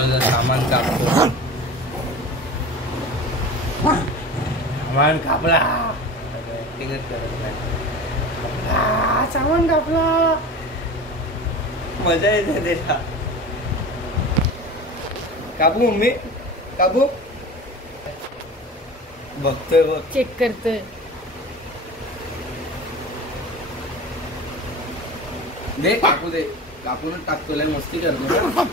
मनोज सामान कापतो. सामान कापला. ऍक्टिंगच करत नाही. सामान कापला. मजा येते त्याला. कापू मम्मी कापू. बघतोय बघ. चेक करतोय. दे कापू दे. कापूनच टाकतो. लय मस्ती करतो.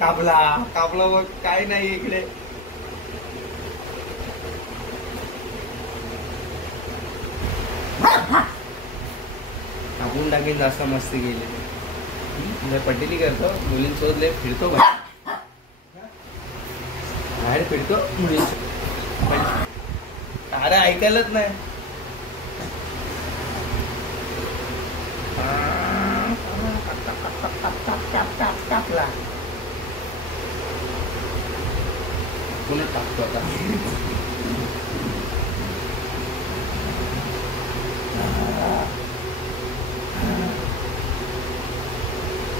कापला कापला बघ. काय नाही इकडे. कापून टाकीन. जास्त मस्ती केली. पटेली करतो. मुलींसोबत लय फिरतो. बाहेर फिरतो मुलींसोबत. अरे ऐकायलाच नाही. टाकला. पुन्हा टाकतो आता.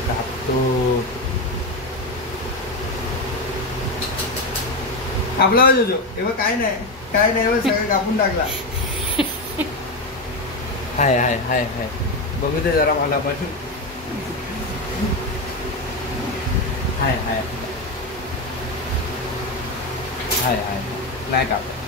टाकतो. कापला जो एवढं काय नाही सगळं कापून टाकला. हाय हाय हाय हाय. बघू दे जरा मला पण. हाय हाय हाय हाय नाही कापला.